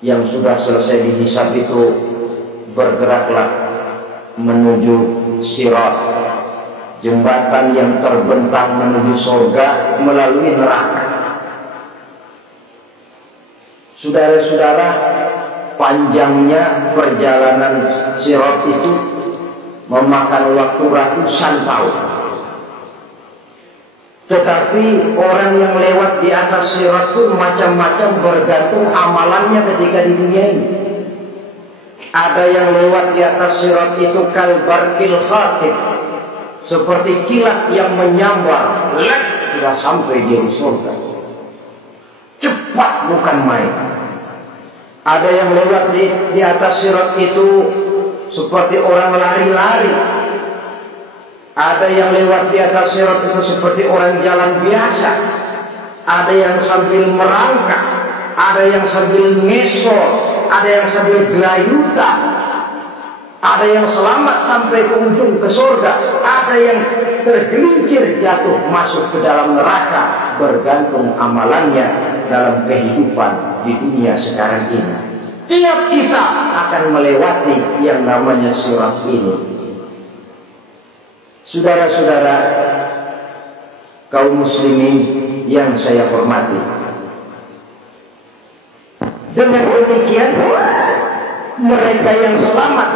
yang sudah selesai dihisab itu bergeraklah menuju sirat, jembatan yang terbentang menuju surga melalui neraka. Saudara-saudara, panjangnya perjalanan sirat itu memakan waktu ratusan tahun. Tetapi orang yang lewat di atas sirat itu macam-macam, bergantung amalannya ketika di dunia ini. Ada yang lewat di atas sirat itu kalbarqil khatib, seperti kilat yang menyambar, sudah sampai dia di surga. Cepat bukan main. Ada yang lewat di atas sirat itu seperti orang lari-lari. Ada yang lewat di atas sirat itu seperti orang jalan biasa. Ada yang sambil merangkak, ada yang sambil ngesor, ada yang sambil gelayutan, ada yang selamat sampai ke ujung ke surga, ada yang tergelincir jatuh masuk ke dalam neraka, bergantung amalannya dalam kehidupan di dunia sekarang ini. Tiap kita akan melewati yang namanya sirat ini. Saudara-saudara kaum muslimin yang saya hormati, dengan demikian mereka yang selamat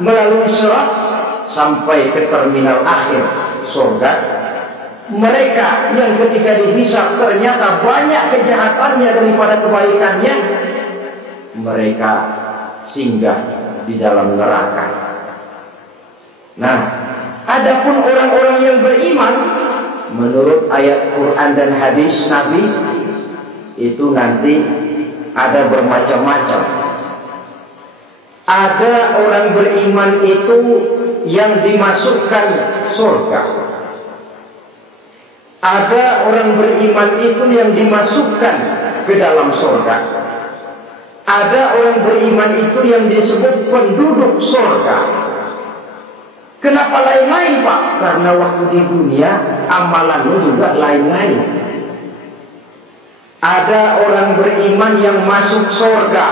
melalui sirat sampai ke terminal akhir surga, mereka yang ketika dihisab ternyata banyak kejahatannya daripada kebaikannya, mereka singgah di dalam neraka. Nah, adapun orang-orang yang beriman menurut ayat Quran dan hadis Nabi itu nanti ada bermacam-macam. Ada orang beriman itu yang dimasukkan surga. Ada orang beriman itu yang dimasukkan ke dalam surga. Ada orang beriman itu yang disebut penduduk surga. Kenapa lain-lain, Pak? Karena waktu di dunia amalannya juga lain-lain. Ada orang beriman yang masuk surga.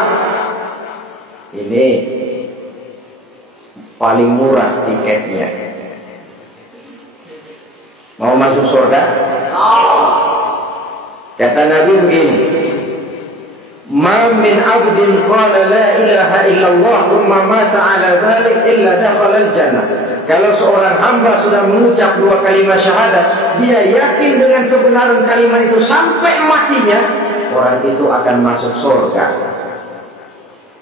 Ini paling murah tiketnya. Mau masuk surga? Kata Nabi begini, "Ma min 'abdin qala la ilaha illallah thumma mata 'ala dzalik illa dakhala al-jannah." Kalau seorang hamba sudah mengucap dua kalimat syahadat, dia yakin dengan kebenaran kalimat itu sampai matinya, orang itu akan masuk surga.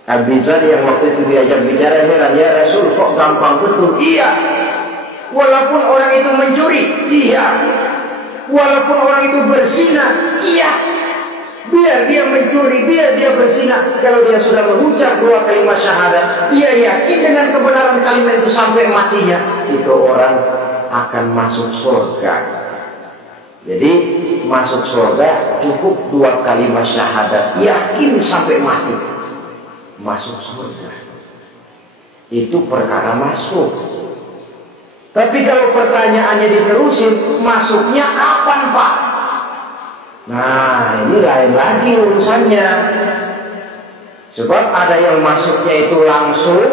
Abi Dzar yang waktu itu diajak bicara heran, "Ya Rasul, kok gampang betul?" Iya. Walaupun orang itu mencuri, iya. Walaupun orang itu berzina, iya. Biar dia mencuri, biar dia berzina, kalau dia sudah mengucap dua kalimat syahadat, dia yakin dengan kebenaran kalimat itu sampai matinya, itu orang akan masuk surga. Jadi masuk surga cukup dua kalimat syahadat, yakin sampai mati, masuk surga. Itu perkara masuk. Tapi kalau pertanyaannya diterusin, masuknya kapan, Pak? Nah, ini lain lagi urusannya. Sebab ada yang masuknya itu langsung,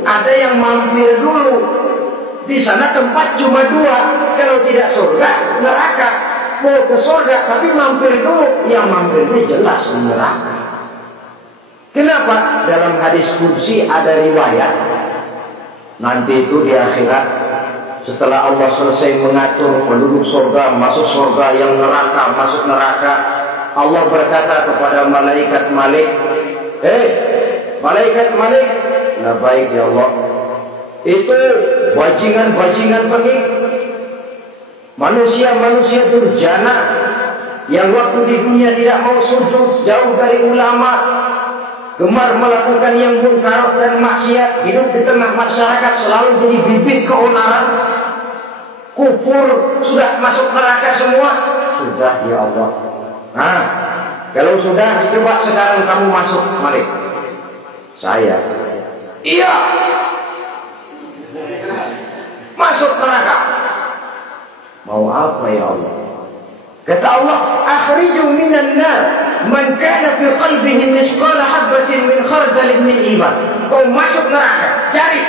ada yang mampir dulu. Di sana tempat cuma dua, kalau tidak surga, neraka. Mau ke surga tapi mampir dulu, yang mampirnya jelas di neraka. Kenapa? Dalam hadis qudsi ada riwayat, nanti itu di akhirat, setelah Allah selesai mengatur penduduk surga, masuk surga, yang neraka, masuk neraka, Allah berkata kepada malaikat Malik, malaikat Malik, labbaik ya Allah. Itu bajingan-bajingan pengik, manusia-manusia durjana, yang waktu di dunia tidak mau sujud, jauh dari ulama, gemar melakukan yang munkar dan maksiat, hidup di tengah masyarakat selalu jadi bibit keonaran, kufur, sudah masuk neraka semua. Sudah ya Allah. Nah, kalau sudah, coba sekarang kamu masuk, mari. Saya. Iya. Masuk neraka. Mau apa ya Allah? Kata Allah, "Akhriju minan nar man kana fi qalbihi mithqala habatin min khardalin min iman." Kau masuk neraka, cari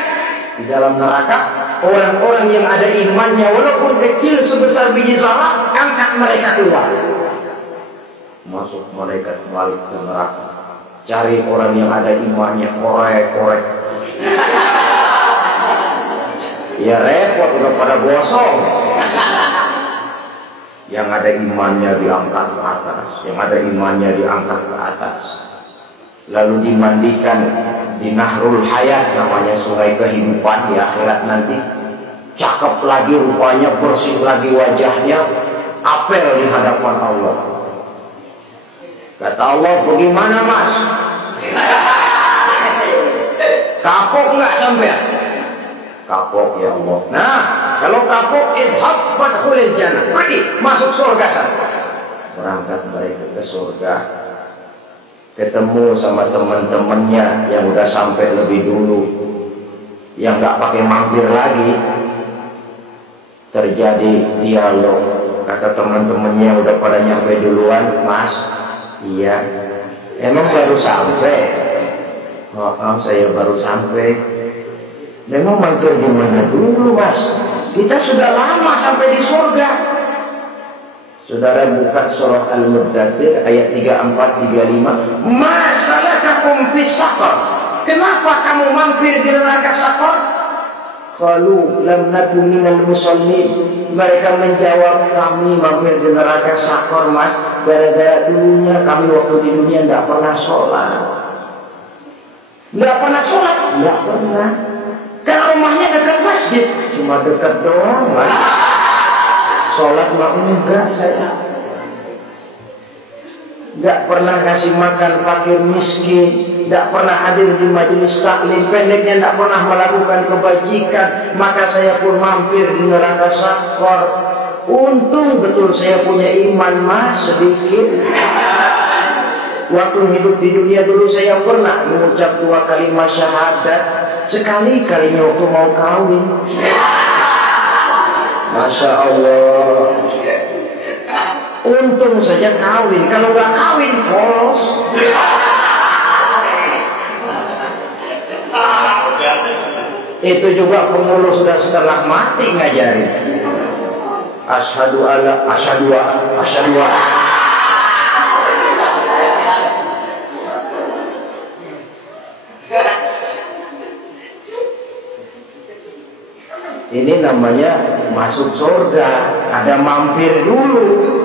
di dalam neraka orang-orang yang ada imannya walaupun kecil sebesar biji zarah, angkat mereka keluar. Masuk malaikat Malik ke neraka, cari orang yang ada imannya, korek-korek. Ya repot, udah pada gosong. Yang ada imannya diangkat ke atas, yang ada imannya diangkat ke atas, lalu dimandikan di Nahrul Hayat, namanya sungai kehidupan di akhirat nanti. Cakep lagi rupanya, bersih lagi wajahnya, apel di hadapan Allah. Kata Allah, "Bagaimana Mas? Kapok nggak sampean?" Kapok ya Allah. Nah, kalau kapok, idhab fadkhulil jannah, pergi masuk surga sana. Berangkat mereka ke surga, ketemu sama teman-temannya yang udah sampai lebih dulu, yang nggak pakai mampir lagi. Terjadi dialog. Kata teman-temannya yang udah pada nyampe duluan, "Mas, iya, emang baru sampai?" "Oh, saya baru sampai." "Memang mampir di mana dulu Mas?" Kita sudah lama sampai di surga. Saudara buka surah Al-Muddatsir ayat 34-35. Ma salakakum fis saqar? Kenapa kamu mampir di neraka Saqar? Qalu lam naku minal musallin. Mereka menjawab, kami mampir di neraka Saqar, Mas, gara-gara dulunya kami waktu di dunia tidak pernah sholat. Tidak pernah sholat? Tidak pernah. Kan rumahnya dekat masjid, cuma dekat doang, Mas. Sholat mah enggak saya. Tidak pernah kasih makan fakir miskin, tidak pernah hadir di majelis taklim, pendeknya tidak pernah melakukan kebajikan. Maka saya pun mampir di neraka Saqar. Untung betul saya punya iman, Mas, sedikit. Waktu hidup di dunia dulu saya pernah mengucap 2 kalimat syahadat. Sekali-kalinya waktu mau kawin. Masya Allah. Untung saja kawin. Kalau nggak kawin, polos. Itu juga pengurus sudah setengah mati ngajarin. Asyhadu alla asyhadu wa. Ini namanya masuk surga. Ada mampir dulu.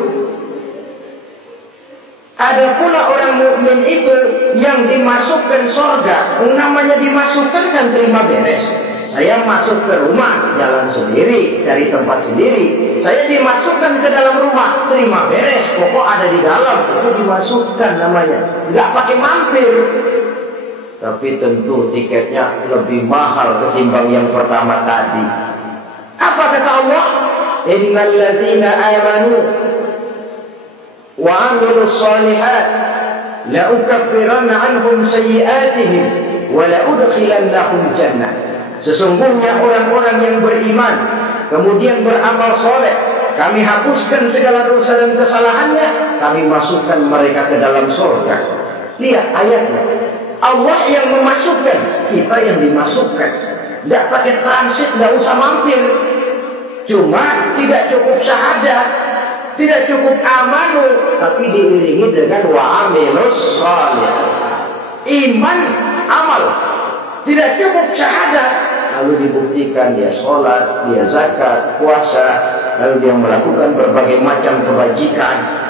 Ada pula orang mukmin itu yang dimasukkan surga. Namanya dimasukkan kan terima beres. Saya masuk ke rumah, jalan sendiri, cari tempat sendiri. Saya dimasukkan ke dalam rumah, terima beres. Pokok ada di dalam, itu dimasukkan namanya. Nggak pakai mampir. Tapi tentu tiketnya lebih mahal ketimbang yang pertama tadi. Apa kata Allah? Innal ladzina amanu wa 'amilus shalihat la ukaffiranna 'anhum sayyi'atihim wa la udkhilannahum jannah. Sesungguhnya orang-orang yang beriman kemudian beramal soleh, kami hapuskan segala dosa dan kesalahannya, kami masukkan mereka ke dalam surga. Lihat ayatnya. Allah yang memasukkan, kita yang dimasukkan. Tidak pakai transit, tidak usah mampir. Cuma tidak cukup syahadat, tidak cukup amanu, tapi diiringi dengan wa'amilus shalih. Iman, amal. Tidak cukup syahadat, lalu dibuktikan dia sholat, dia zakat, puasa, lalu dia melakukan berbagai macam kebajikan.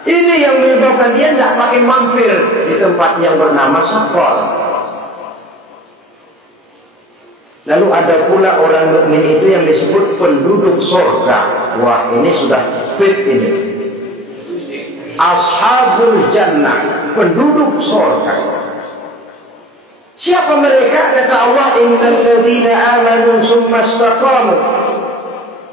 Ini yang menyebabkan dia tidak pakai mampir di tempat yang bernama Saqar. Lalu ada pula orang mukmin itu yang disebut penduduk surga. Wah, ini sudah fit ini. Ashabul jannah, penduduk surga. Siapa mereka? Kata Allah, innal ladzina amanu tsumma istaqamu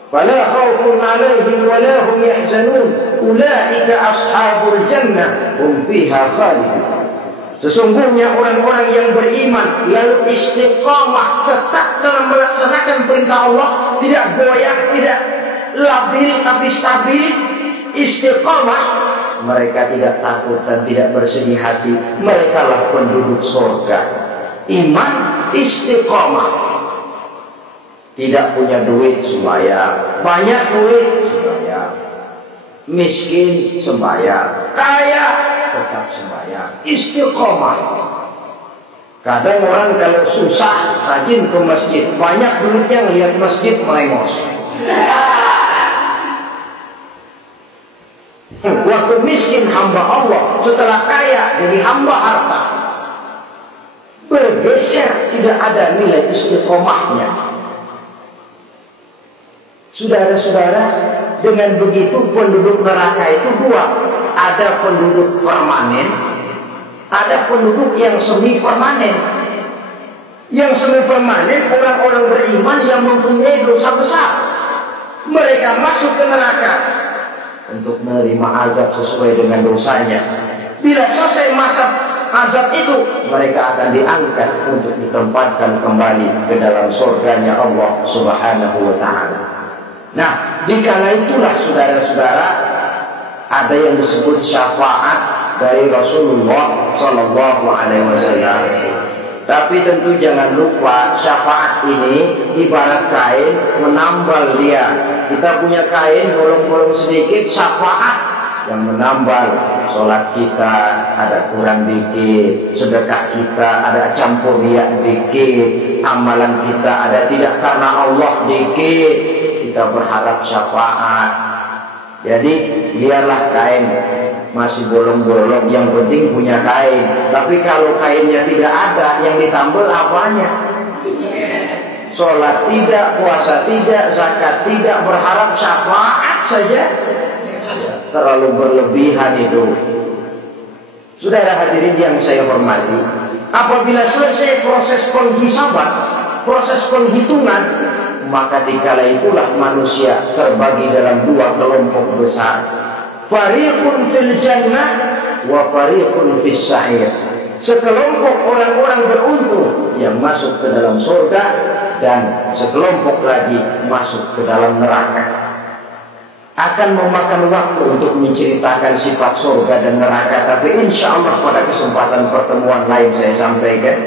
fala khaufun 'alaihim wa la hum yahzanun ulaika ashabul jannah hum fiha khalidun. Sesungguhnya orang-orang yang beriman lalu istiqamah, tetap dalam melaksanakan perintah Allah, tidak goyah, tidak labil tapi stabil, istiqamah, mereka tidak takut dan tidak bersedih hati. Mereka lah penduduk surga. Iman, istiqamah. Tidak punya duit sembahyang, banyak duit sembahyang, miskin sembahyang, kaya tetap sembahyang, istiqomah. Kadang orang kalau susah rajin ke masjid, banyak duitnya ngelihat masjid melengos. Waktu miskin hamba Allah, setelah kaya jadi hamba harta. Bergeser, tidak ada nilai istiqomahnya. Saudara-saudara, dengan begitu penduduk neraka itu dua. Ada penduduk permanen, ada penduduk yang semi permanen. Yang semi permanen orang-orang beriman yang mempunyai dosa besar. Mereka masuk ke neraka untuk menerima azab sesuai dengan dosanya. Bila selesai masa azab itu, mereka akan diangkat untuk ditempatkan kembali ke dalam surganya Allah Subhanahu wa ta'ala. Nah, dikala itulah saudara-saudara, ada yang disebut syafaat dari Rasulullah Sallallahu Alaihi Wasallam. Tapi tentu jangan lupa syafaat ini ibarat kain menambal dia. Kita punya kain bolong-bolong sedikit, syafaat yang menambal. Sholat kita ada kurang dikit, sedekah kita ada campur riak dikit, amalan kita ada tidak karena Allah dikit, kita berharap syafaat. Jadi biarlah kain masih bolong-bolong, yang penting punya kain. Tapi kalau kainnya tidak ada, yang ditambal apanya? Sholat tidak, puasa tidak, zakat tidak, berharap syafaat saja, terlalu berlebihan itu. Saudara hadirin yang saya hormati, apabila selesai proses penghisaban, proses penghitungan, maka dikala itulah manusia terbagi dalam dua kelompok besar. Fariqun fil jannah wa fariqun fis sa'ir. Sekelompok orang-orang beruntung yang masuk ke dalam surga, dan sekelompok lagi masuk ke dalam neraka. Akan memakan waktu untuk menceritakan sifat surga dan neraka, tapi insya Allah pada kesempatan pertemuan lain saya sampaikan.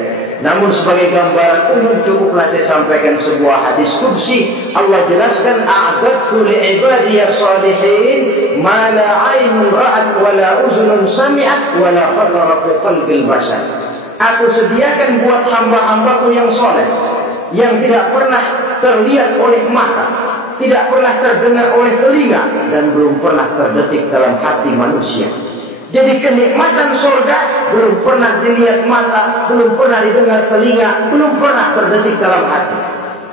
Namun sebagai gambaran umum cukuplah saya sampaikan sebuah hadis qudsi. Allah jelaskan, a'dadtu li'ibadiyas salihin ma la 'ainun ra'at wa la uzunun sami'at wa la khatara fi qalbil bashar. Aku sediakan buat hamba-hambaku yang soleh, yang tidak pernah terlihat oleh mata, tidak pernah terdengar oleh telinga, dan belum pernah terdetik dalam hati manusia. Jadi kenikmatan surga belum pernah dilihat mata, belum pernah didengar telinga, belum pernah terdetik dalam hati.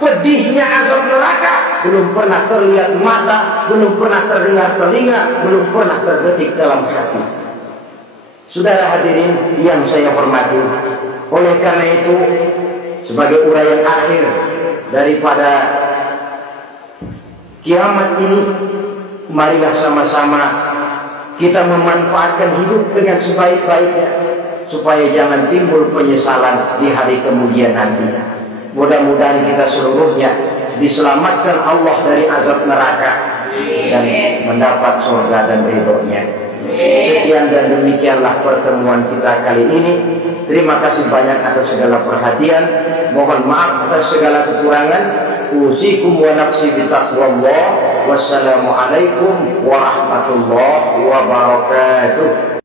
Pedihnya azab neraka belum pernah terlihat mata, belum pernah terdengar telinga, belum pernah terdetik dalam hati. Saudara hadirin yang saya hormati, oleh karena itu sebagai uraian akhir daripada kiamat ini, marilah sama-sama kita memanfaatkan hidup dengan sebaik-baiknya, supaya jangan timbul penyesalan di hari kemudian nanti. Mudah-mudahan kita seluruhnya diselamatkan Allah dari azab neraka dan mendapat surga dan ridhonya. Sekian dan demikianlah pertemuan kita kali ini. Terima kasih banyak atas segala perhatian. Mohon maaf atas segala kekurangan. Usikum wa nafsi bitaqwallah. Wassalamualaikum warahmatullahi wabarakatuh.